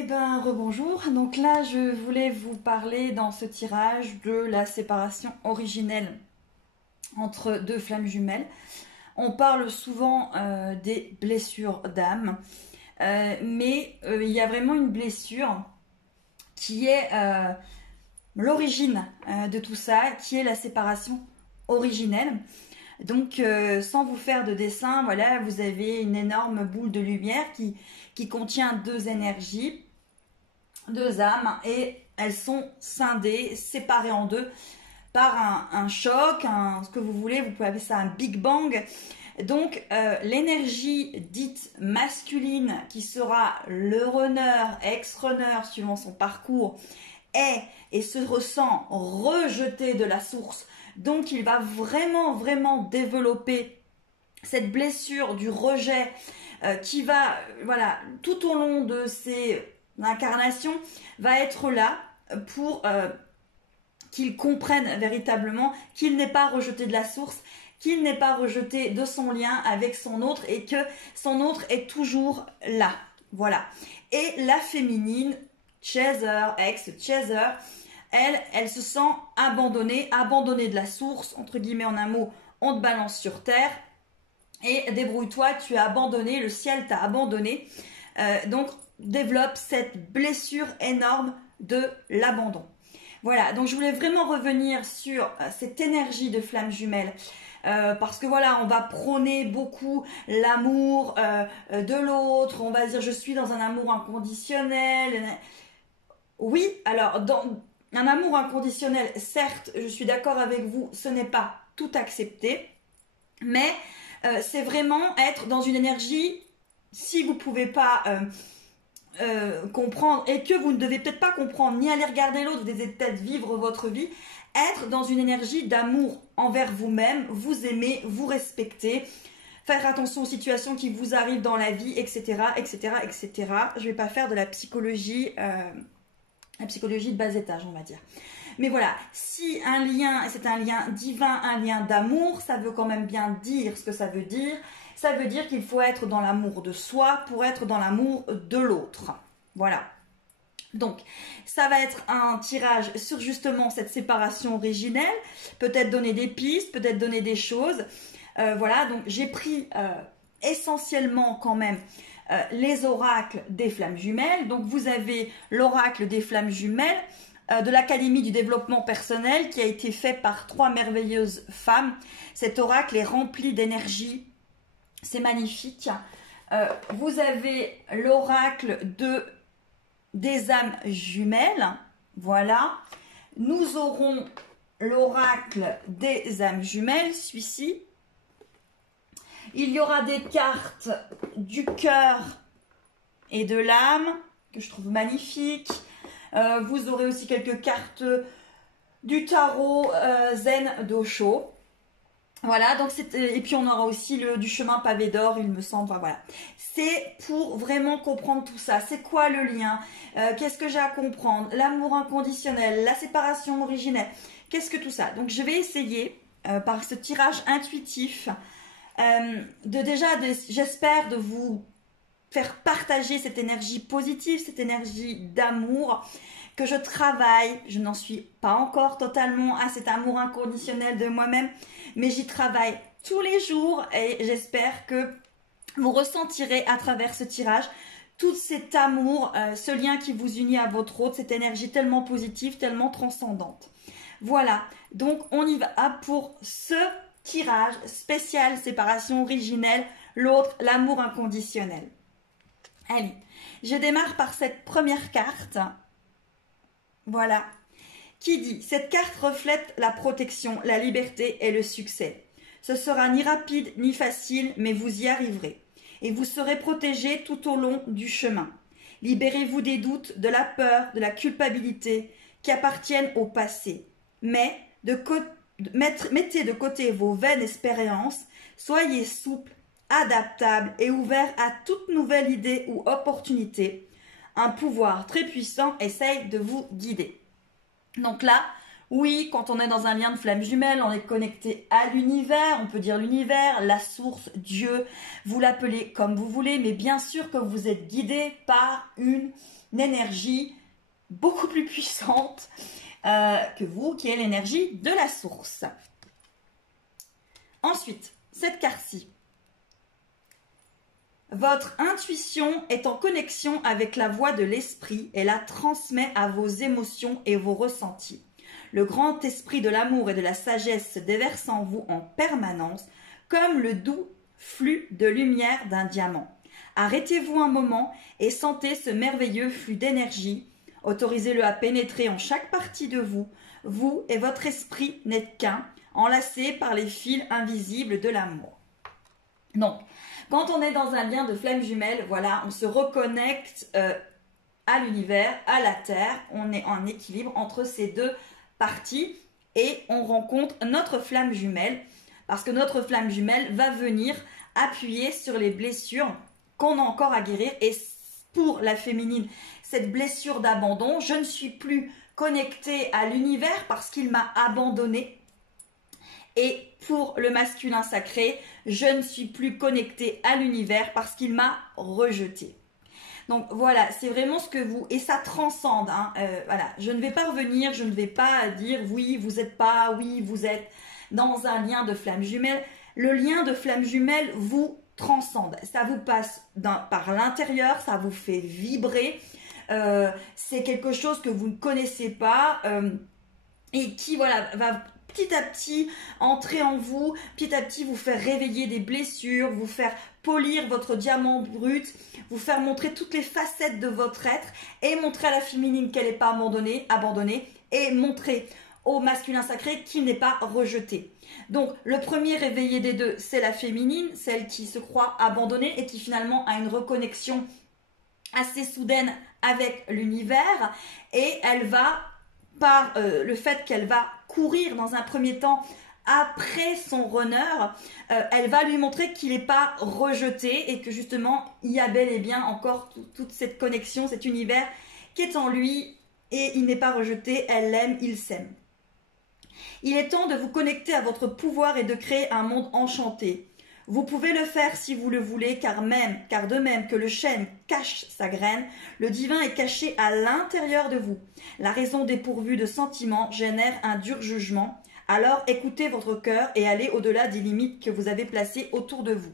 Eh ben, rebonjour. Donc là, je voulais vous parler dans ce tirage de la séparation originelle entre deux flammes jumelles. On parle souvent des blessures d'âme, mais il y a vraiment une blessure qui est l'origine de tout ça, qui est la séparation originelle. Donc, sans vous faire de dessin, voilà, vous avez une énorme boule de lumière qui contient deux énergies, deux âmes, et elles sont scindées, séparées en deux par un choc, ce que vous voulez, vous pouvez appeler ça un Big Bang. Donc, l'énergie dite masculine, qui sera le runner, ex-runner, suivant son parcours, est et se ressent rejeté de la source. Donc, il va vraiment développer cette blessure du rejet qui va, voilà, tout au long de ses incarnations, va être là pour qu'il comprenne véritablement qu'il n'est pas rejeté de la source, qu'il n'est pas rejeté de son lien avec son autre et que son autre est toujours là. Voilà. Et la féminine, chaser, ex-chaser, elle se sent abandonnée de la source, entre guillemets en un mot, on te balance sur terre et débrouille-toi, tu es abandonné, le ciel t'a abandonné. Donc développe cette blessure énorme de l'abandon. Voilà, donc je voulais vraiment revenir sur cette énergie de flamme jumelle. Parce que voilà, on va prôner beaucoup l'amour de l'autre, on va dire je suis dans un amour inconditionnel. Oui, alors dans un amour inconditionnel, certes, je suis d'accord avec vous, ce n'est pas tout accepté, mais c'est vraiment être dans une énergie, si vous ne pouvez pas comprendre et que vous ne devez peut-être pas comprendre, ni aller regarder l'autre, vous devez peut-être vivre votre vie, être dans une énergie d'amour envers vous-même, vous aimer, vous respecter, faire attention aux situations qui vous arrivent dans la vie, etc., etc., etc. Je ne vais pas faire de la psychologie de bas étage, on va dire. Mais voilà, si un lien, c'est un lien divin, un lien d'amour, ça veut quand même bien dire ce que ça veut dire. Ça veut dire qu'il faut être dans l'amour de soi pour être dans l'amour de l'autre. Voilà. Donc, ça va être un tirage sur justement cette séparation originelle. Peut-être donner des pistes, peut-être donner des choses. Voilà, donc j'ai pris essentiellement quand même les oracles des flammes jumelles. Donc, vous avez l'oracle des flammes jumelles de l'Académie du développement personnel qui a été fait par 3 merveilleuses femmes. Cet oracle est rempli d'énergie. C'est magnifique. Vous avez l'oracle des âmes jumelles. Voilà. Nous aurons l'oracle des âmes jumelles, celui-ci. Il y aura des cartes du cœur et de l'âme, que je trouve magnifiques. Vous aurez aussi quelques cartes du tarot Zen d'Osho. Voilà, donc et puis on aura aussi du chemin pavé d'or, il me semble. Enfin, voilà. C'est pour vraiment comprendre tout ça. C'est quoi le lien? Qu'est-ce que j'ai à comprendre? L'amour inconditionnel, la séparation originelle. Qu'est-ce que tout ça? Donc je vais essayer, par ce tirage intuitif, j'espère de vous faire partager cette énergie positive, cette énergie d'amour que je travaille. Je n'en suis pas encore totalement à cet amour inconditionnel de moi-même, mais j'y travaille tous les jours et j'espère que vous ressentirez à travers ce tirage tout cet amour, ce lien qui vous unit à votre autre, cette énergie tellement positive, tellement transcendante. Voilà, donc on y va pour ce tirage spécial séparation originelle, l'autre, l'amour inconditionnel. Allez, je démarre par cette première carte. Voilà, qui dit « Cette carte reflète la protection, la liberté et le succès. Ce sera ni rapide ni facile, mais vous y arriverez. Et vous serez protégé tout au long du chemin. Libérez-vous des doutes, de la peur, de la culpabilité qui appartiennent au passé. Mais mettez de côté vos vaines expériences, soyez souple, adaptable et ouvert à toute nouvelle idée ou opportunité. Un pouvoir très puissant essaye de vous guider. » Donc là, Oui, quand on est dans un lien de flamme jumelle, on est connecté à l'univers, on peut dire l'univers, la source, Dieu, vous l'appelez comme vous voulez, mais bien sûr que vous êtes guidé par une énergie beaucoup plus puissante que vous, qui est l'énergie de la source. Ensuite, cette carte-ci. Votre intuition est en connexion avec la voix de l'esprit et la transmet à vos émotions et vos ressentis. Le grand esprit de l'amour et de la sagesse se déverse en vous en permanence, comme le doux flux de lumière d'un diamant. Arrêtez-vous un moment et sentez ce merveilleux flux d'énergie. Autorisez-le à pénétrer en chaque partie de vous. Vous et votre esprit n'êtes qu'un, enlacés par les fils invisibles de l'amour. Donc, quand on est dans un lien de flamme jumelle, voilà, on se reconnecte à l'univers, à la Terre. On est en équilibre entre ces deux parties et on rencontre notre flamme jumelle parce que notre flamme jumelle va venir appuyer sur les blessures qu'on a encore à guérir. Et pour la féminine, cette blessure d'abandon, je ne suis plus connectée à l'univers parce qu'il m'a abandonnée. Et pour le masculin sacré, je ne suis plus connectée à l'univers parce qu'il m'a rejetée. Donc voilà, c'est vraiment ce que vous... Et ça transcende. Hein, voilà, je ne vais pas revenir, je ne vais pas dire oui, vous n'êtes pas, oui, vous êtes dans un lien de flamme jumelle. Le lien de flamme jumelle vous transcende. Ça vous passe par l'intérieur, ça vous fait vibrer. C'est quelque chose que vous ne connaissez pas et qui, voilà, va petit à petit entrer en vous, petit à petit vous faire réveiller des blessures, vous faire polir votre diamant brut, vous faire montrer toutes les facettes de votre être et montrer à la féminine qu'elle n'est pas abandonnée et montrer au masculin sacré qu'il n'est pas rejeté. Donc le premier réveillé des deux, c'est la féminine, celle qui se croit abandonnée et qui finalement a une reconnexion assez soudaine avec l'univers et elle va par le fait qu'elle va courir dans un premier temps après son runner, elle va lui montrer qu'il n'est pas rejeté et que justement il y a bel et bien encore toute cette connexion, cet univers qui est en lui et il n'est pas rejeté, elle l'aime, il s'aime. Il est temps de vous connecter à votre pouvoir et de créer un monde enchanté. Vous pouvez le faire si vous le voulez, car de même que le chêne cache sa graine, le divin est caché à l'intérieur de vous. La raison dépourvue de sentiments génère un dur jugement. Alors écoutez votre cœur et allez au-delà des limites que vous avez placées autour de vous.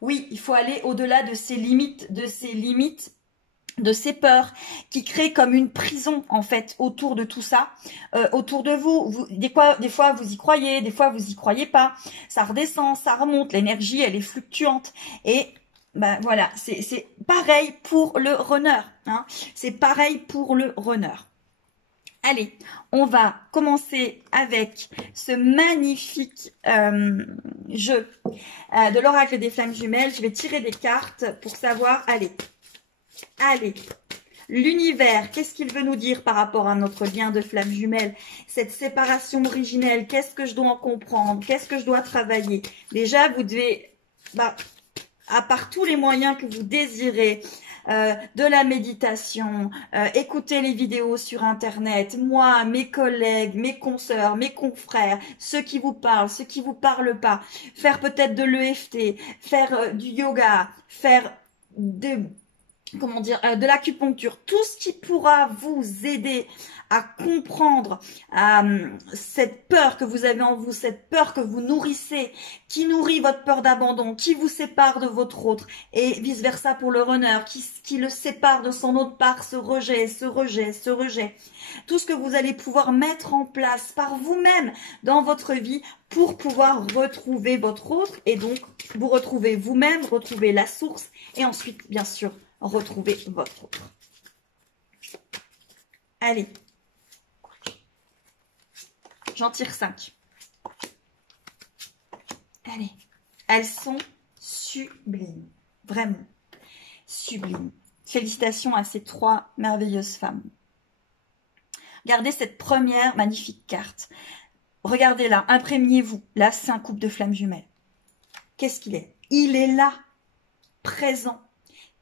Oui, il faut aller au-delà de ces limites, de ces peurs qui créent comme une prison en fait autour de tout ça, autour de vous. Des fois vous y croyez, des fois vous y croyez pas, ça redescend, ça remonte, l'énergie elle est fluctuante et ben voilà, c'est pareil pour le runner, hein. C'est pareil pour le runner. Allez, on va commencer avec ce magnifique jeu de l'oracle des flammes jumelles. Je vais tirer des cartes pour savoir, allez, l'univers, qu'est-ce qu'il veut nous dire par rapport à notre lien de flamme jumelle? Cette séparation originelle, qu'est-ce que je dois en comprendre? Qu'est-ce que je dois travailler? Déjà, vous devez, à part tous les moyens que vous désirez, de la méditation, écouter les vidéos sur internet, moi, mes collègues, mes consoeurs, mes confrères, ceux qui vous parlent, ceux qui vous parlent pas, faire peut-être de l'EFT, faire du yoga, faire de l'acupuncture, tout ce qui pourra vous aider à comprendre cette peur que vous avez en vous, cette peur que vous nourrissez, qui nourrit votre peur d'abandon, qui vous sépare de votre autre, et vice-versa pour le runner, qui le sépare de son autre part, ce rejet. Tout ce que vous allez pouvoir mettre en place par vous-même dans votre vie pour pouvoir retrouver votre autre, et donc vous retrouvez vous-même, retrouver la source, et ensuite, bien sûr, retrouver votre autre. Allez. J'en tire 5. Allez. Elles sont sublimes. Vraiment. Sublimes. Félicitations à ces 3 merveilleuses femmes. Regardez cette première magnifique carte. Regardez-la. Imprégnez-vous. Là, c'est un couple de flammes jumelles. Qu'est-ce qu'il est? Il est là. Présent.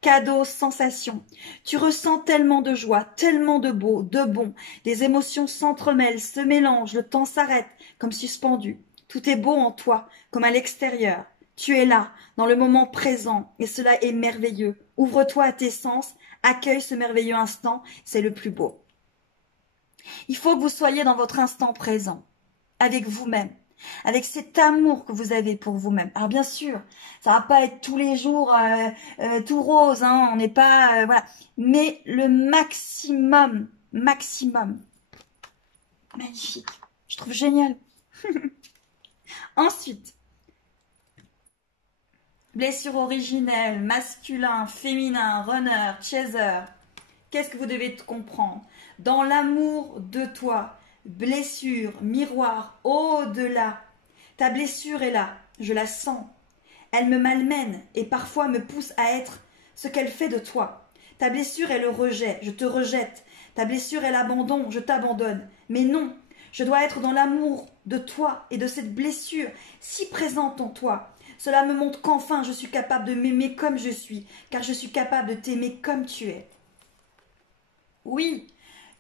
cadeaux, sensations. Tu ressens tellement de joie, tellement de beau, de bon. Les émotions s'entremêlent, se mélangent, le temps s'arrête, comme suspendu. Tout est beau en toi, comme à l'extérieur. Tu es là, dans le moment présent, et cela est merveilleux. Ouvre-toi à tes sens, accueille ce merveilleux instant, c'est le plus beau. Il faut que vous soyez dans votre instant présent, avec vous-même, avec cet amour que vous avez pour vous-même. Alors bien sûr, ça va pas être tous les jours tout rose, hein, on n'est pas... voilà. Mais le maximum, maximum. Magnifique. Je trouve génial. Ensuite, blessure originelle, masculin, féminin, runner, chaser. Qu'est-ce que vous devez comprendre? Dans l'amour de toi, blessure, miroir, au-delà. Ta blessure est là, je la sens. Elle me malmène et parfois me pousse à être ce qu'elle fait de toi. Ta blessure est le rejet, je te rejette. Ta blessure est l'abandon, je t'abandonne. Mais non, je dois être dans l'amour de toi et de cette blessure si présente en toi. Cela me montre qu'enfin je suis capable de m'aimer comme je suis, car je suis capable de t'aimer comme tu es. Oui,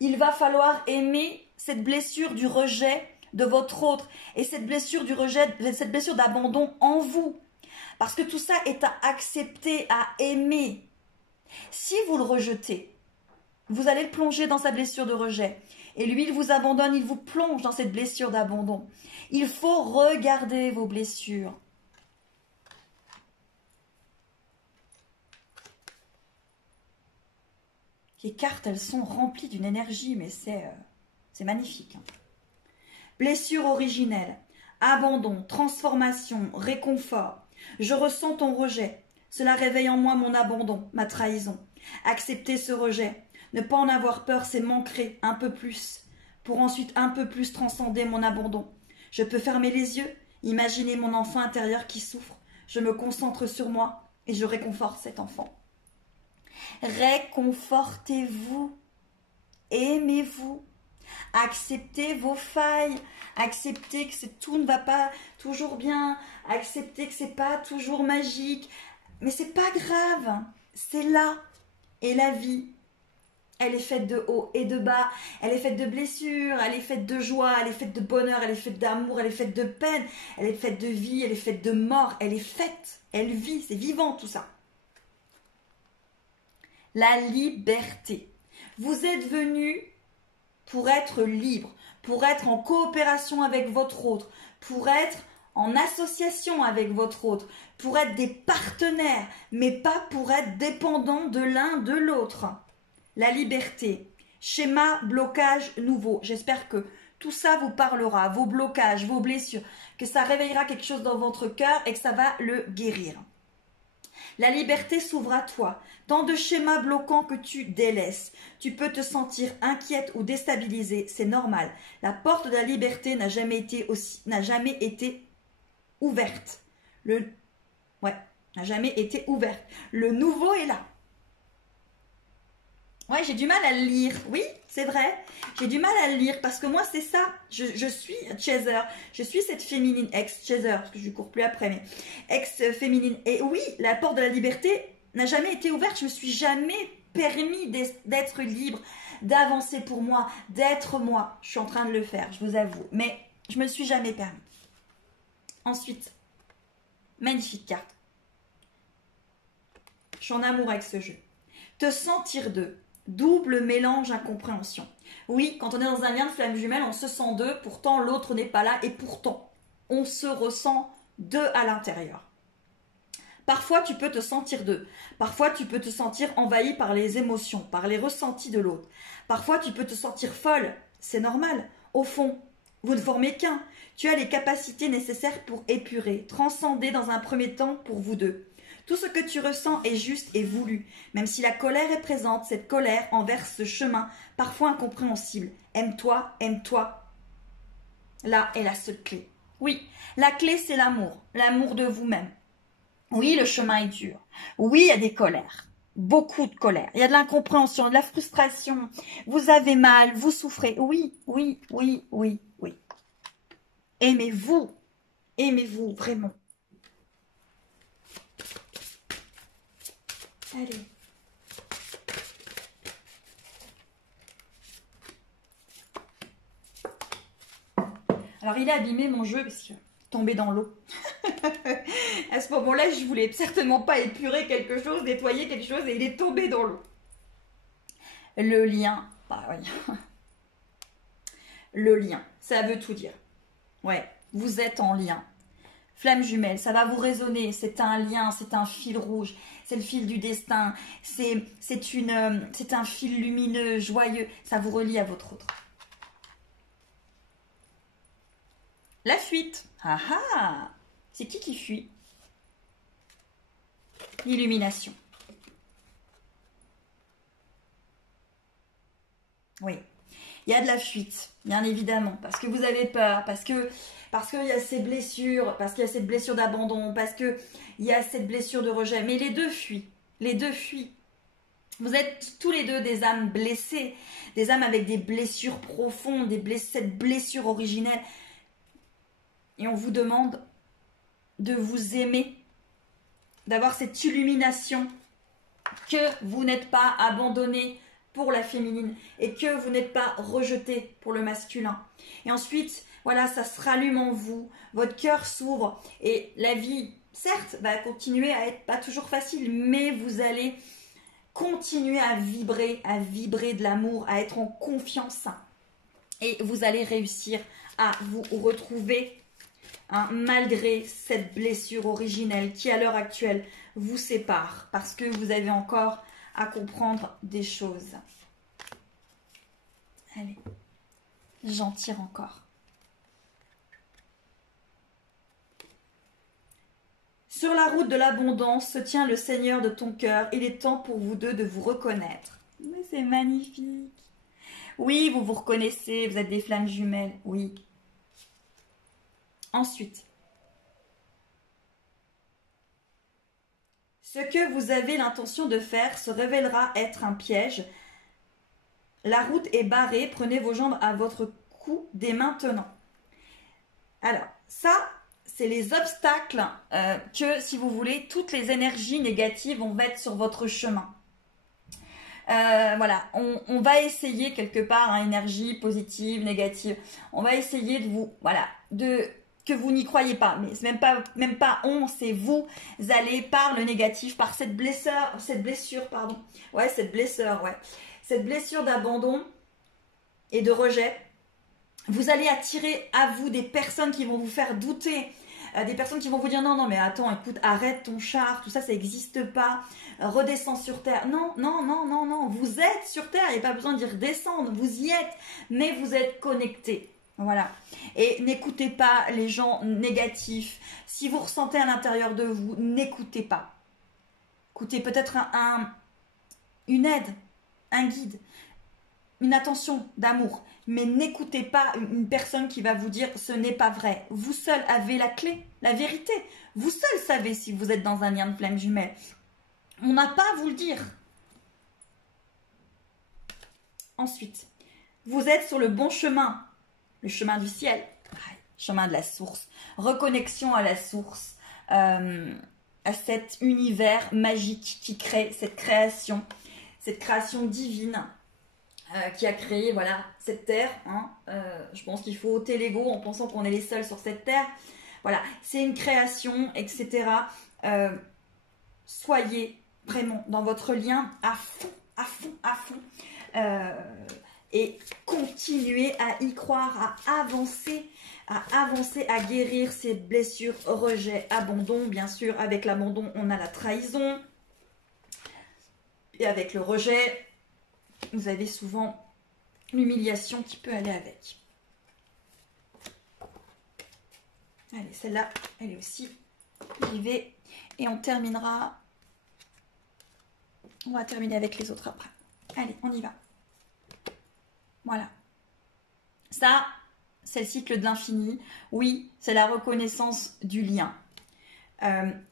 il va falloir aimer cette blessure du rejet de votre autre et cette blessure du rejet, cette blessure d'abandon en vous. Parce que tout ça est à accepter, à aimer. Si vous le rejetez, vous allez le plonger dans sa blessure de rejet. Et lui, il vous abandonne, il vous plonge dans cette blessure d'abandon. Il faut regarder vos blessures. Les cartes, elles sont remplies d'une énergie, mais c'est magnifique. Blessure originelle, abandon, transformation, réconfort. Je ressens ton rejet. Cela réveille en moi mon abandon, ma trahison. Accepter ce rejet. Ne pas en avoir peur, c'est m'ancrer un peu plus, pour ensuite un peu plus transcender mon abandon. Je peux fermer les yeux, imaginer mon enfant intérieur qui souffre. Je me concentre sur moi et je réconforte cet enfant. Réconfortez-vous, aimez-vous, acceptez vos failles, acceptez que tout ne va pas toujours bien, acceptez que c'est pas toujours magique, mais c'est pas grave, c'est là. Et la vie, elle est faite de haut et de bas, elle est faite de blessures, elle est faite de joie, elle est faite de bonheur, elle est faite d'amour, elle est faite de peine, elle est faite de vie, elle est faite de mort, elle est faite, elle vit, c'est vivant tout ça. La liberté. Vous êtes venu pour être libre, pour être en coopération avec votre autre, pour être en association avec votre autre, pour être des partenaires, mais pas pour être dépendants de l'un de l'autre. La liberté. Schéma, blocage nouveau. J'espère que tout ça vous parlera, vos blocages, vos blessures, que ça réveillera quelque chose dans votre cœur et que ça va le guérir. La liberté s'ouvre à toi. Tant de schémas bloquants que tu délaisses. Tu peux te sentir inquiète ou déstabilisée, c'est normal. La porte de la liberté n'a jamais été ouverte. N'a jamais été ouverte. Le nouveau est là. Ouais, j'ai du mal à le lire. Oui, c'est vrai. J'ai du mal à le lire parce que moi, c'est ça. Je suis chaser. Je suis cette féminine ex-chaser, parce que je ne cours plus après, mais ex-féminine. Et oui, la porte de la liberté n'a jamais été ouverte. Je me suis jamais permis d'être libre, d'avancer pour moi, d'être moi. Je suis en train de le faire, je vous avoue. Mais je me suis jamais permis. Ensuite, magnifique carte. Je suis en amour avec ce jeu. Te sentir deux. Double mélange incompréhension. Oui, quand on est dans un lien de flamme jumelle, on se sent deux, pourtant l'autre n'est pas là et pourtant on se ressent deux à l'intérieur. Parfois tu peux te sentir deux, parfois tu peux te sentir envahi par les émotions, par les ressentis de l'autre. Parfois tu peux te sentir folle, c'est normal. Au fond, vous ne formez qu'un. Tu as les capacités nécessaires pour épurer, transcender dans un premier temps pour vous deux. Tout ce que tu ressens est juste et voulu. Même si la colère est présente, cette colère envers ce chemin, parfois incompréhensible. Aime-toi, aime-toi. Là est la seule clé. Oui, la clé c'est l'amour de vous-même. Oui, le chemin est dur. Oui, il y a des colères. Beaucoup de colère. Il y a de l'incompréhension, de la frustration. Vous avez mal, vous souffrez. Oui, oui, oui, oui, oui. Aimez-vous. Aimez-vous, vraiment. Allez. Alors il a abîmé mon jeu parce qu'il est tombé dans l'eau. À ce moment-là, je voulais certainement pas épurer quelque chose, nettoyer quelque chose et il est tombé dans l'eau. Le lien, bah oui. Le lien, ça veut tout dire. Ouais, vous êtes en lien. Flamme jumelle, ça va vous résonner, c'est un lien, c'est un fil rouge, c'est le fil du destin, c'est un fil lumineux, joyeux, ça vous relie à votre autre. La fuite, ah ah, c'est qui fuit? L'illumination. Oui, il y a de la fuite, bien évidemment, parce que vous avez peur, parce qu'il y a ces blessures, parce qu'il y a cette blessure d'abandon, parce qu'il y a cette blessure de rejet. Mais les deux fuient. Les deux fuient. Vous êtes tous les deux des âmes blessées, des âmes avec des blessures profondes, cette blessure originelle. Et on vous demande de vous aimer, d'avoir cette illumination, que vous n'êtes pas abandonné pour la féminine et que vous n'êtes pas rejeté pour le masculin. Et ensuite, voilà, ça se rallume en vous, votre cœur s'ouvre et la vie, certes, va continuer à être pas toujours facile, mais vous allez continuer à vibrer de l'amour, à être en confiance et vous allez réussir à vous retrouver malgré cette blessure originelle qui à l'heure actuelle vous sépare parce que vous avez encore à comprendre des choses. Allez, j'en tire encore. Sur la route de l'abondance se tient le Seigneur de ton cœur. Il est temps pour vous deux de vous reconnaître. Mais c'est magnifique. Oui, vous vous reconnaissez, vous êtes des flammes jumelles, oui. Ensuite, ce que vous avez l'intention de faire se révélera être un piège. La route est barrée, prenez vos jambes à votre cou dès maintenant. Alors, ça, c'est les obstacles que, si vous voulez, toutes les énergies négatives vont mettre sur votre chemin. Voilà, on va essayer quelque part, énergie positive, négative, on va essayer de vous, voilà, que vous n'y croyez pas, mais c'est même pas on, c'est vous allez par le négatif, par cette blessure, cette blessure d'abandon et de rejet, vous allez attirer à vous des personnes qui vont vous faire douter, des personnes qui vont vous dire non mais attends, écoute, arrête ton char, tout ça n'existe pas, redescends sur terre. Non, vous êtes sur terre, il n'y a pas besoin d'y redescendre, vous y êtes, mais vous êtes connectés. Voilà. Et n'écoutez pas les gens négatifs. Si vous ressentez à l'intérieur de vous, n'écoutez pas. Écoutez peut-être une aide, un guide, une attention d'amour. Mais n'écoutez pas une personne qui va vous dire ce n'est pas vrai. Vous seul avez la clé, la vérité. Vous seul savez si vous êtes dans un lien de flamme jumelle. On n'a pas à vous le dire. Ensuite, vous êtes sur le bon chemin. Le chemin du ciel, chemin de la source, reconnexion à la source, à cet univers magique qui crée cette création divine qui a créé voilà, cette terre. Je pense qu'il faut ôter l'ego en pensant qu'on est les seuls sur cette terre. Voilà, c'est une création, etc. Soyez vraiment dans votre lien à fond. Et continuez à y croire, à avancer, à guérir ces blessures, rejet, abandon. Bien sûr, avec l'abandon, on a la trahison. Et avec le rejet, vous avez souvent l'humiliation qui peut aller avec. Allez, celle-là, elle est aussi. J'y vais. Et on terminera. On va terminer avec les autres après. Allez, on y va. Voilà. Ça, c'est le cycle de l'infini. Oui, c'est la reconnaissance du lien.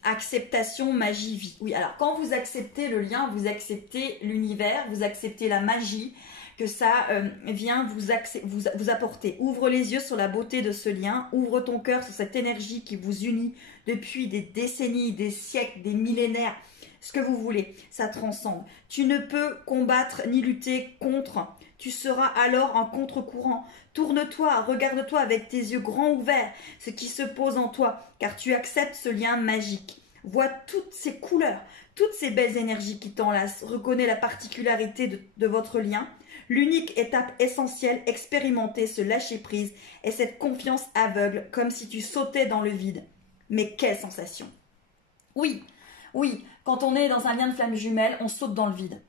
Acceptation, magie, vie. Oui, alors quand vous acceptez le lien, vous acceptez l'univers, vous acceptez la magie que ça vient vous apporter. Ouvre les yeux sur la beauté de ce lien. Ouvre ton cœur sur cette énergie qui vous unit depuis des décennies, des siècles, des millénaires. ce que vous voulez, ça transcende. Tu ne peux combattre ni lutter contre. Tu seras alors en contre-courant. Tourne-toi, regarde-toi avec tes yeux grands ouverts, ce qui se pose en toi, car tu acceptes ce lien magique. Vois toutes ces couleurs, toutes ces belles énergies qui t'enlacent. Reconnais la particularité de votre lien. L'unique étape essentielle, expérimenter ce lâcher-prise et cette confiance aveugle, comme si tu sautais dans le vide. Mais quelle sensation! Oui, oui, quand on est dans un lien de flamme jumelle, on saute dans le vide.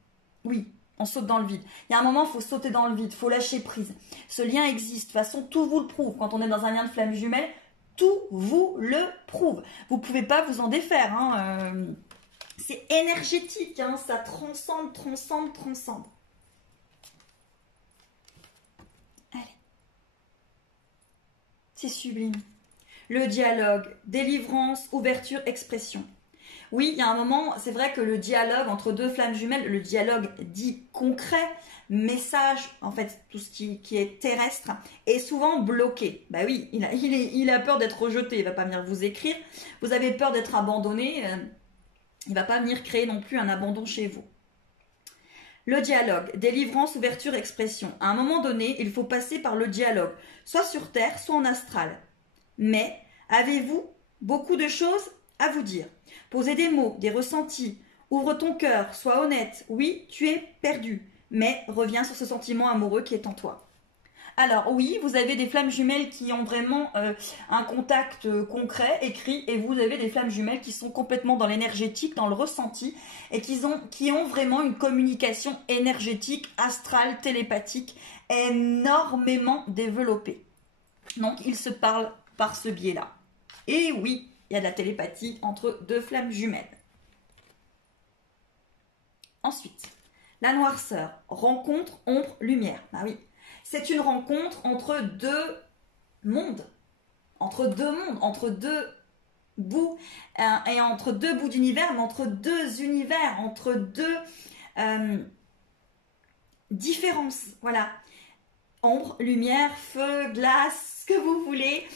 Oui, on saute dans le vide. Il y a un moment, il faut sauter dans le vide, il faut lâcher prise. Ce lien existe, de toute façon, tout vous le prouve. Quand on est dans un lien de flamme jumelle, tout vous le prouve. Vous ne pouvez pas vous en défaire. C'est énergétique, ça transcende, transcende, transcende. Allez. C'est sublime. Le dialogue, délivrance, ouverture, expression. Oui, il y a un moment, c'est vrai que le dialogue entre deux flammes jumelles, le dialogue dit concret, message, en fait, tout ce qui est terrestre, est souvent bloqué. Bah oui, il a peur d'être rejeté, il va pas venir vous écrire. Vous avez peur d'être abandonné, il va pas venir créer non plus un abandon chez vous. Le dialogue, délivrance, ouverture, expression. À un moment donné, il faut passer par le dialogue, soit sur Terre, soit en astral. Mais avez-vous beaucoup de choses à vous dire? Posez des mots, des ressentis. Ouvre ton cœur, sois honnête. Oui, tu es perdu, mais reviens sur ce sentiment amoureux qui est en toi. Alors oui, vous avez des flammes jumelles qui ont vraiment un contact concret, écrit, et vous avez des flammes jumelles qui sont complètement dans l'énergétique, dans le ressenti, et qui ont vraiment une communication énergétique, astrale, télépathique, énormément développée. Donc ils se parlent par ce biais-là. Et oui, il y a de la télépathie entre deux flammes jumelles. Ensuite, la noirceur, rencontre, ombre, lumière. Ah oui, c'est une rencontre entre deux mondes, entre deux bouts, et entre deux bouts d'univers, mais entre deux univers, entre deux différences. Voilà. Ombre, lumière, feu, glace, ce que vous voulez,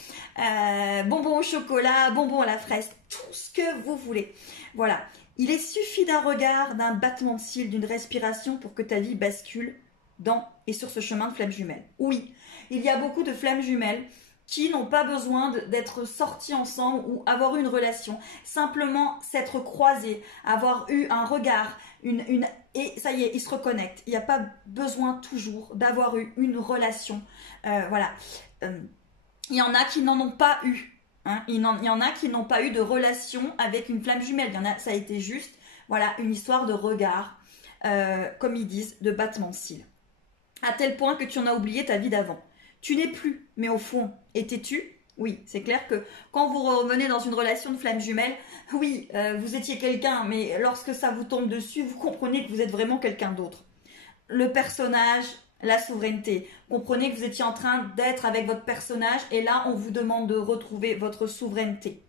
bonbons au chocolat, bonbons à la fraise, tout ce que vous voulez. Voilà, il est suffit d'un regard, d'un battement de cils, d'une respiration pour que ta vie bascule dans et sur ce chemin de flammes jumelles. Oui, il y a beaucoup de flammes jumelles qui n'ont pas besoin d'être sortis ensemble ou avoir une relation, simplement s'être croisés, avoir eu un regard, et ça y est, ils se reconnectent. Il n'y a pas besoin toujours d'avoir eu une relation. Voilà. Il y en a qui n'en ont pas eu. Il y en a qui n'ont pas eu de relation avec une flamme jumelle. Il y en a, ça a été juste, voilà, une histoire de regard, comme ils disent, de battement de cils. À tel point que tu en as oublié ta vie d'avant. Tu n'es plus, mais au fond, étais-tu? Oui, c'est clair que quand vous revenez dans une relation de flamme jumelle, oui, vous étiez quelqu'un, mais lorsque ça vous tombe dessus, vous comprenez que vous êtes vraiment quelqu'un d'autre. Le personnage, la souveraineté. Comprenez que vous étiez en train d'être avec votre personnage et là, on vous demande de retrouver votre souveraineté.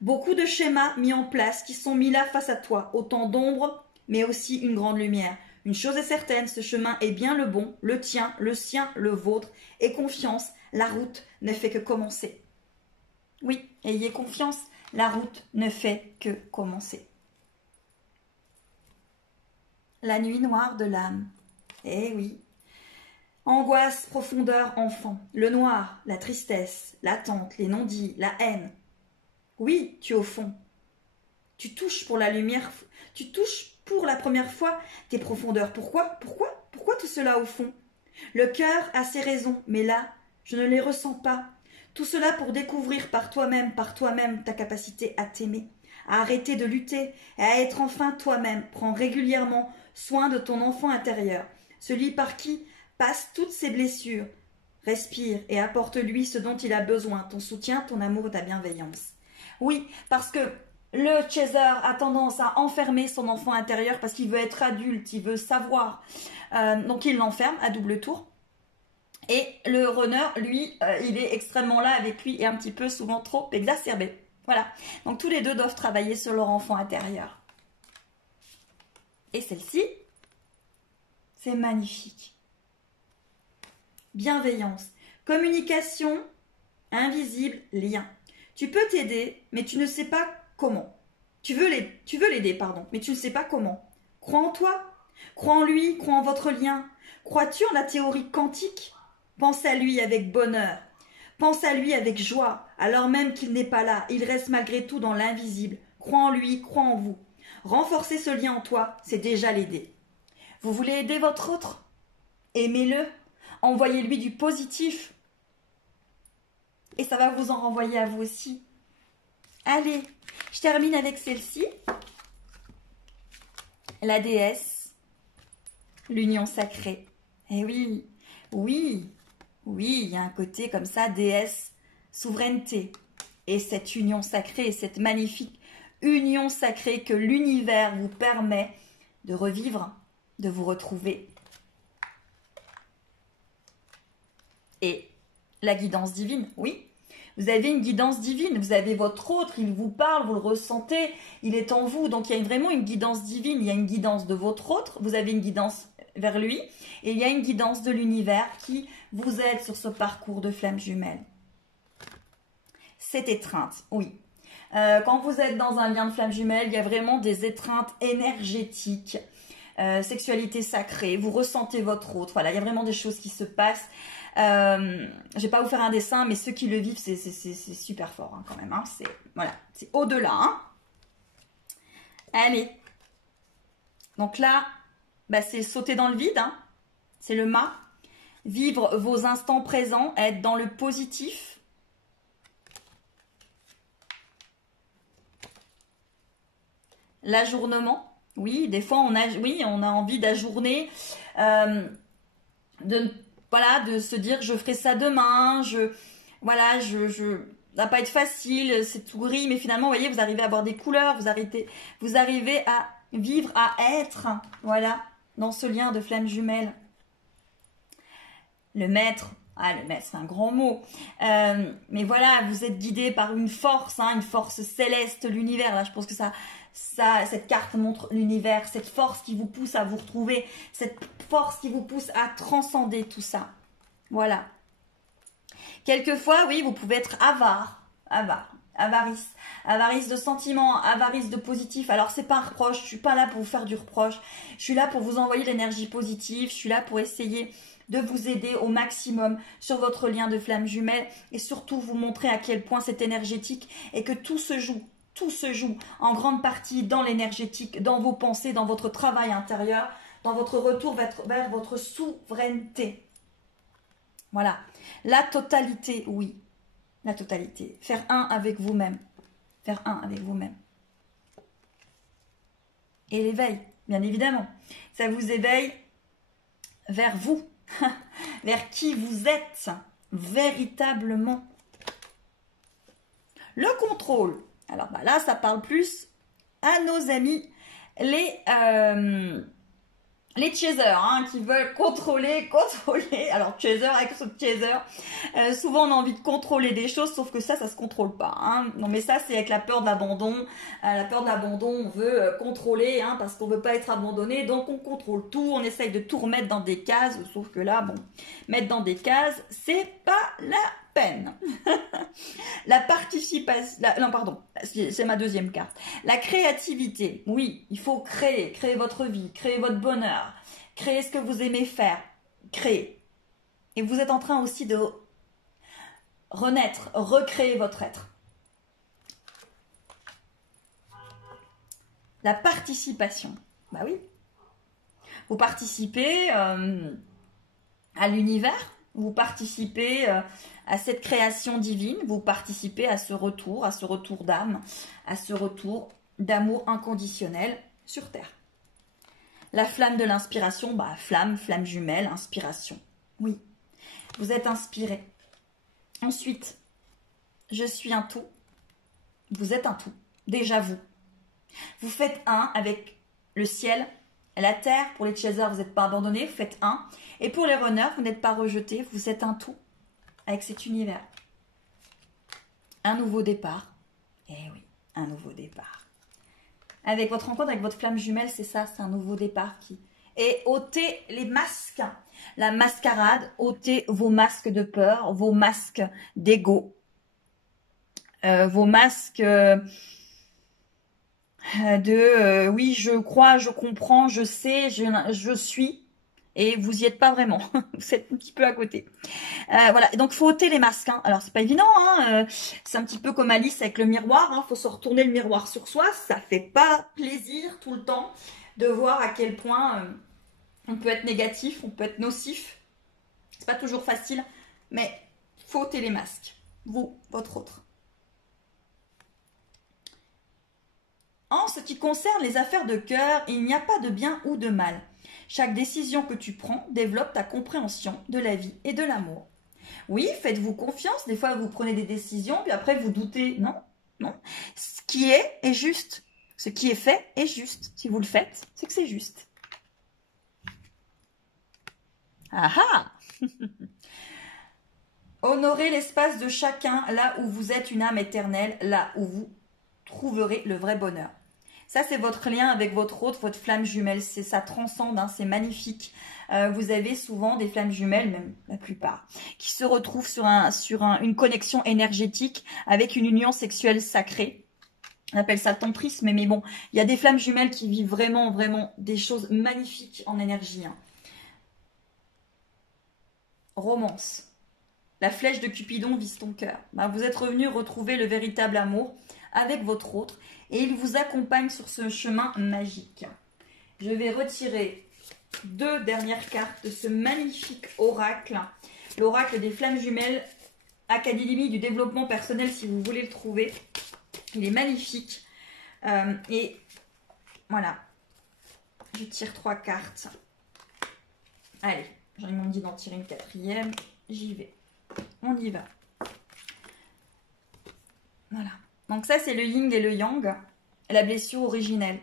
Beaucoup de schémas mis en place qui sont mis là face à toi, autant d'ombre, mais aussi une grande lumière. Une chose est certaine, ce chemin est bien le bon, le tien, le sien, le vôtre. Et confiance, la route ne fait que commencer. Oui, ayez confiance, la route ne fait que commencer. La nuit noire de l'âme. Eh oui. Angoisse, profondeur, enfant. Le noir, la tristesse, l'attente, les non-dits, la haine. Oui, tu es au fond. Tu touches pour la lumière, tu touches pour la première fois tes profondeurs. Pourquoi tout cela au fond? Le cœur a ses raisons, mais là, je ne les ressens pas. Tout cela pour découvrir par toi-même ta capacité à t'aimer, à arrêter de lutter et à être enfin toi-même. Prends régulièrement soin de ton enfant intérieur, celui par qui passent toutes ses blessures. Respire et apporte-lui ce dont il a besoin, ton soutien, ton amour, ta bienveillance. Oui, parce que le chaser a tendance à enfermer son enfant intérieur parce qu'il veut être adulte, il veut savoir. Donc il l'enferme à double tour. Et le runner, lui, il est extrêmement là avec lui et un petit peu souvent trop exacerbé. Voilà. Donc tous les deux doivent travailler sur leur enfant intérieur. Et celle-ci, c'est magnifique. Bienveillance, communication, invisible, lien. Tu peux t'aider, mais tu ne sais pas comment. Tu veux l'aider, pardon, mais tu ne sais pas comment. Crois en toi. Crois en lui, crois en votre lien. Crois-tu en la théorie quantique? Pense à lui avec bonheur. Pense à lui avec joie, alors même qu'il n'est pas là. Il reste malgré tout dans l'invisible. Crois en lui, crois en vous. Renforcer ce lien en toi, c'est déjà l'aider. Vous voulez aider votre autre? Aimez-le. Envoyez-lui du positif. Et ça va vous en renvoyer à vous aussi. Allez, je termine avec celle-ci. La déesse, l'union sacrée. Eh oui, oui, oui, il y a un côté comme ça, déesse, souveraineté. Et cette union sacrée, cette magnifique union sacrée que l'univers vous permet de revivre, de vous retrouver. Et la guidance divine, oui. Vous avez une guidance divine, vous avez votre autre, il vous parle, vous le ressentez, il est en vous. Donc il y a vraiment une guidance divine, il y a une guidance de votre autre, vous avez une guidance vers lui, et il y a une guidance de l'univers qui vous aide sur ce parcours de flamme jumelle. Cette étreinte, oui. Quand vous êtes dans un lien de flamme jumelle, il y a vraiment des étreintes énergétiques, sexualité sacrée, vous ressentez votre autre, voilà, il y a vraiment des choses qui se passent. Je vais pas vous faire un dessin, mais ceux qui le vivent, c'est super fort hein, quand même. Hein. Voilà, c'est au-delà. Hein. Allez. Donc là, bah, c'est sauter dans le vide. Hein. C'est le mât. Vivre vos instants présents, être dans le positif. L'ajournement. Oui, des fois, on a envie d'ajourner, voilà, de se dire je ferai ça demain, ça va pas être facile, c'est tout gris, mais finalement, vous voyez, vous arrivez à avoir des couleurs, vous arrivez à vivre, à être, voilà, dans ce lien de flamme jumelle. Le maître, le maître, c'est un grand mot, mais voilà, vous êtes guidé par une force céleste, l'univers, là, je pense que cette carte montre l'univers, cette force qui vous pousse à vous retrouver, cette force qui vous pousse à transcender tout ça. Voilà. Quelquefois, oui, vous pouvez être avarice de sentiments, avarice de positif. Alors, c'est pas un reproche, je suis pas là pour vous faire du reproche. Je suis là pour vous envoyer l'énergie positive, je suis là pour essayer de vous aider au maximum sur votre lien de flamme jumelle et surtout vous montrer à quel point c'est énergétique et que tout se joue en grande partie dans l'énergétique, dans vos pensées, dans votre travail intérieur, dans votre retour vers votre souveraineté. Voilà. La totalité, oui. La totalité. Faire un avec vous-même. Faire un avec vous-même. Et l'éveil, bien évidemment. Ça vous éveille vers vous. Vers qui vous êtes véritablement. Le contrôle. Alors là, ça parle plus à nos amis, les chasers, hein, qui veulent contrôler. Alors, chaser, avec ce chaser, souvent on a envie de contrôler des choses, sauf que ça se contrôle pas. Hein. Non, mais ça, c'est avec la peur de l'abandon. La peur de l'abandon, on veut contrôler, hein, parce qu'on veut pas être abandonné, donc on contrôle tout, on essaye de tout remettre dans des cases, sauf que là, bon, mettre dans des cases, c'est pas la peine. La participation, non pardon, c'est ma deuxième carte. La créativité, oui, il faut créer votre vie, créer votre bonheur, créer ce que vous aimez faire, créer. Et vous êtes en train aussi de renaître, recréer votre être. La participation, bah oui. Vous participez à l'univers, vous participez à cette création divine, vous participez à ce retour d'âme, à ce retour d'amour inconditionnel sur Terre. La flamme de l'inspiration, bah flamme jumelle, inspiration. Oui, vous êtes inspiré. Ensuite, je suis un tout, vous êtes un tout, déjà vous. Vous faites un avec le ciel, la terre. Pour les chasers, vous n'êtes pas abandonnés, vous faites un. Et pour les runners, vous n'êtes pas rejetés, vous êtes un tout avec cet univers. Un nouveau départ. Eh oui, un nouveau départ. Avec votre rencontre avec votre flamme jumelle, c'est ça, c'est un nouveau départ qui... Et ôtez les masques, la mascarade, ôtez vos masques de peur, vos masques d'ego, vos masques... Oui, je crois, je comprends, je sais, je suis. Et vous y êtes pas vraiment, vous êtes un petit peu à côté. Voilà, donc faut ôter les masques. Hein. Alors c'est pas évident, hein. C'est un petit peu comme Alice avec le miroir. Hein. Faut se retourner le miroir sur soi. Ça fait pas plaisir tout le temps de voir à quel point on peut être négatif, on peut être nocif. C'est pas toujours facile, mais faut ôter les masques. Vous, votre autre. En ce qui concerne les affaires de cœur, il n'y a pas de bien ou de mal. Chaque décision que tu prends développe ta compréhension de la vie et de l'amour. Oui, faites-vous confiance. Des fois, vous prenez des décisions, puis après, vous doutez. Non, non. Ce qui est juste. Ce qui est fait est juste. Si vous le faites, c'est que c'est juste. Ah ah. Honorez l'espace de chacun, là où vous êtes une âme éternelle, là où vous trouverez le vrai bonheur. Ça, c'est votre lien avec votre autre, votre flamme jumelle. Ça transcende, hein, c'est magnifique. Vous avez souvent des flammes jumelles, même la plupart, qui se retrouvent sur une connexion énergétique avec une union sexuelle sacrée. On appelle ça tantrisme, mais bon, il y a des flammes jumelles qui vivent vraiment, vraiment des choses magnifiques en énergie. Hein. Romance. La flèche de Cupidon vise ton cœur. Ben, vous êtes revenu retrouver le véritable amour avec votre autre et il vous accompagne sur ce chemin magique. Je vais retirer 2 dernières cartes de ce magnifique oracle. L'oracle des flammes jumelles, Académie du développement personnel si vous voulez le trouver. Il est magnifique. Et voilà. Je tire 3 cartes. Allez, j'en ai m'ont dit d'en tirer une 4e. J'y vais. On y va. Voilà. Donc ça, c'est le yin et le yang, la blessure originelle.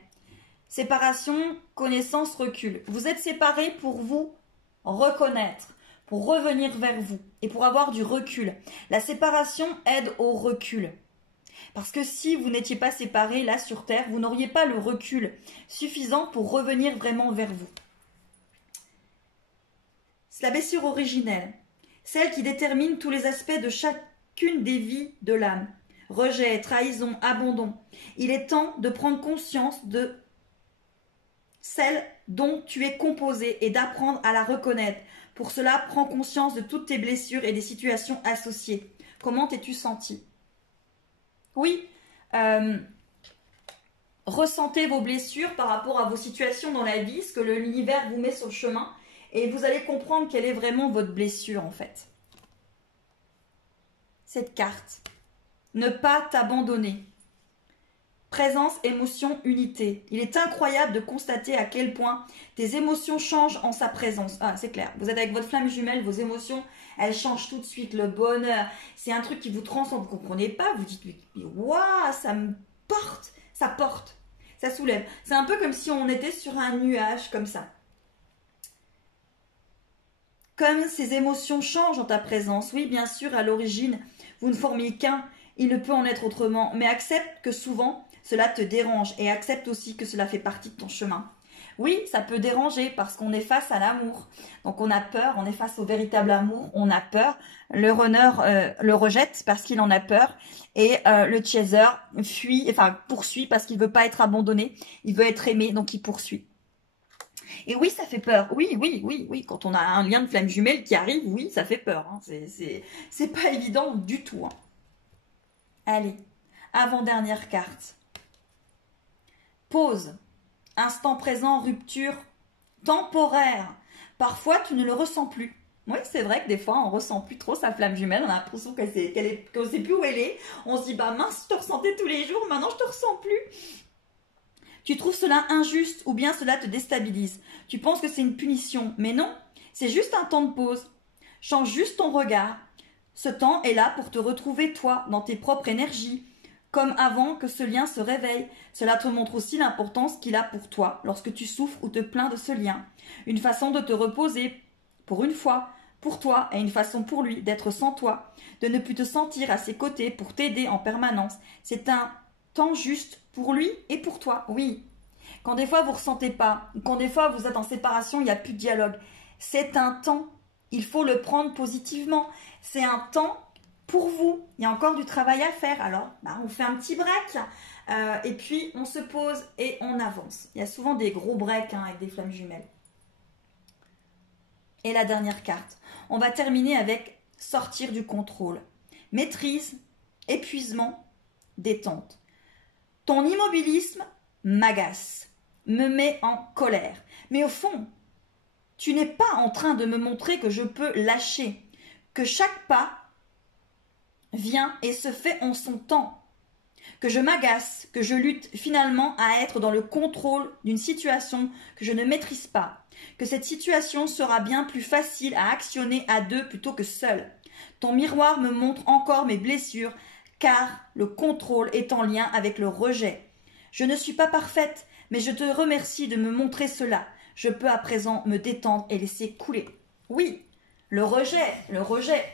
Séparation, connaissance, recul. Vous êtes séparés pour vous reconnaître, pour revenir vers vous et pour avoir du recul. La séparation aide au recul. Parce que si vous n'étiez pas séparés là sur Terre, vous n'auriez pas le recul suffisant pour revenir vraiment vers vous. C'est la blessure originelle, celle qui détermine tous les aspects de chacune des vies de l'âme. Rejet, trahison, abandon. Il est temps de prendre conscience de celle dont tu es composé et d'apprendre à la reconnaître. Pour cela, prends conscience de toutes tes blessures et des situations associées. Comment t'es-tu senti? Oui, ressentez vos blessures par rapport à vos situations dans la vie, ce que l'univers vous met sur le chemin, et vous allez comprendre quelle est vraiment votre blessure en fait. Cette carte. Ne pas t'abandonner. Présence, émotion, unité. Il est incroyable de constater à quel point tes émotions changent en sa présence. Ah, c'est clair. Vous êtes avec votre flamme jumelle, vos émotions, elles changent tout de suite. Le bonheur, c'est un truc qui vous transcende. Vous ne comprenez pas. Vous dites, waouh, ça me porte. Ça porte. Ça soulève. C'est un peu comme si on était sur un nuage, comme ça. Comme ces émotions changent en ta présence. Oui, bien sûr, à l'origine, vous ne formiez qu'un. Il ne peut en être autrement. Mais accepte que souvent, cela te dérange et accepte aussi que cela fait partie de ton chemin. Oui, ça peut déranger parce qu'on est face à l'amour. Donc on a peur, on est face au véritable amour, on a peur. Le runner le rejette parce qu'il en a peur et le chaser fuit, enfin poursuit parce qu'il veut pas être abandonné, il veut être aimé, donc il poursuit. Et oui, ça fait peur. Oui, oui, oui, oui. Quand on a un lien de flamme jumelle qui arrive, oui, ça fait peur. Hein. C'est pas évident du tout. Hein. Allez, avant-dernière carte. Pause. Instant présent, rupture temporaire. Parfois, tu ne le ressens plus. Oui, c'est vrai que des fois, on ne ressent plus trop sa flamme jumelle. On a l'impression qu'on ne sait plus où elle est. On se dit, bah mince, je te ressentais tous les jours, maintenant je te ressens plus. Tu trouves cela injuste ou bien cela te déstabilise. Tu penses que c'est une punition, mais non, c'est juste un temps de pause. Change juste ton regard. Ce temps est là pour te retrouver toi, dans tes propres énergies. Comme avant que ce lien se réveille. Cela te montre aussi l'importance qu'il a pour toi lorsque tu souffres ou te plains de ce lien. Une façon de te reposer, pour une fois, pour toi, et une façon pour lui d'être sans toi, de ne plus te sentir à ses côtés pour t'aider en permanence. C'est un temps juste pour lui et pour toi, oui. Quand des fois vous ne ressentez pas, quand des fois vous êtes en séparation, il n'y a plus de dialogue. C'est un temps, il faut le prendre positivement. C'est un temps pour vous, il y a encore du travail à faire. Alors, on fait un petit break. et puis on se pose et on avance. Il y a souvent des gros breaks avec des flammes jumelles. Et la dernière carte, on va terminer avec sortir du contrôle. Maîtrise, épuisement, détente. Ton immobilisme m'agace, me met en colère. Mais au fond, tu n'es pas en train de me montrer que je peux lâcher, que chaque pas vient et se fait en son temps, que je m'agace, que je lutte finalement à être dans le contrôle d'une situation que je ne maîtrise pas, que cette situation sera bien plus facile à actionner à deux plutôt que seul. Ton miroir me montre encore mes blessures, car le contrôle est en lien avec le rejet. Je ne suis pas parfaite, mais je te remercie de me montrer cela. Je peux à présent me détendre et laisser couler. Oui, le rejet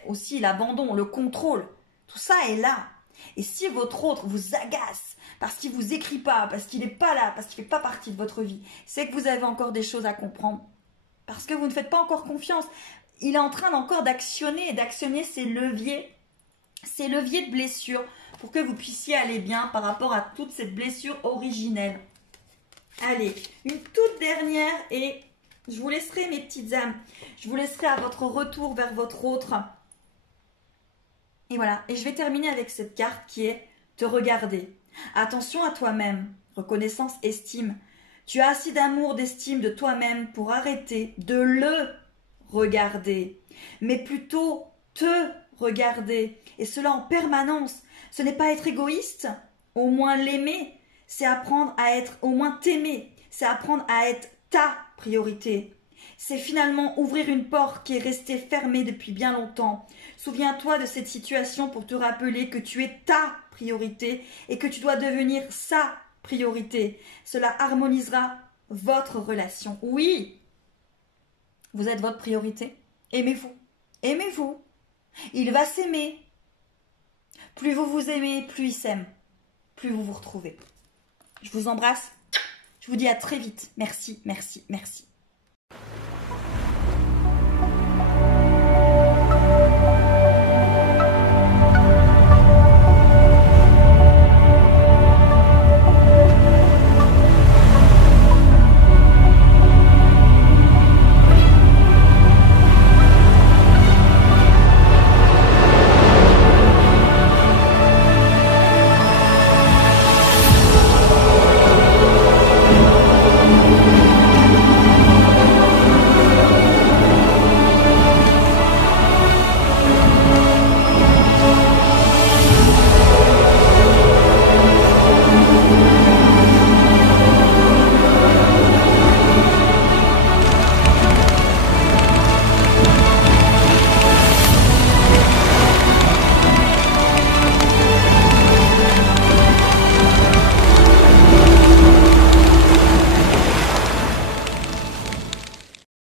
aussi, l'abandon, le contrôle, tout ça est là. Et si votre autre vous agace parce qu'il ne vous écrit pas, parce qu'il n'est pas là, parce qu'il ne fait pas partie de votre vie, c'est que vous avez encore des choses à comprendre. Parce que vous ne faites pas encore confiance. Il est en train encore d'actionner ses leviers de blessure pour que vous puissiez aller bien par rapport à toute cette blessure originelle. Allez, une toute dernière et je vous laisserai mes petites âmes. Je vous laisserai à votre retour vers votre autre. Et voilà, et je vais terminer avec cette carte qui est te regarder. Attention à toi-même, reconnaissance, estime. Tu as assez d'amour, d'estime de toi-même pour arrêter de le regarder, mais plutôt te regarder. Et cela en permanence. Ce n'est pas être égoïste, au moins l'aimer, c'est apprendre à être, au moins t'aimer, c'est apprendre à être ta priorité. C'est finalement ouvrir une porte qui est restée fermée depuis bien longtemps. Souviens-toi de cette situation pour te rappeler que tu es ta priorité et que tu dois devenir sa priorité. Cela harmonisera votre relation. Oui, vous êtes votre priorité. Aimez-vous. Aimez-vous. Il va s'aimer. Plus vous vous aimez, plus il s'aime. Plus vous vous retrouvez. Je vous embrasse. Je vous dis à très vite. Merci, merci, merci.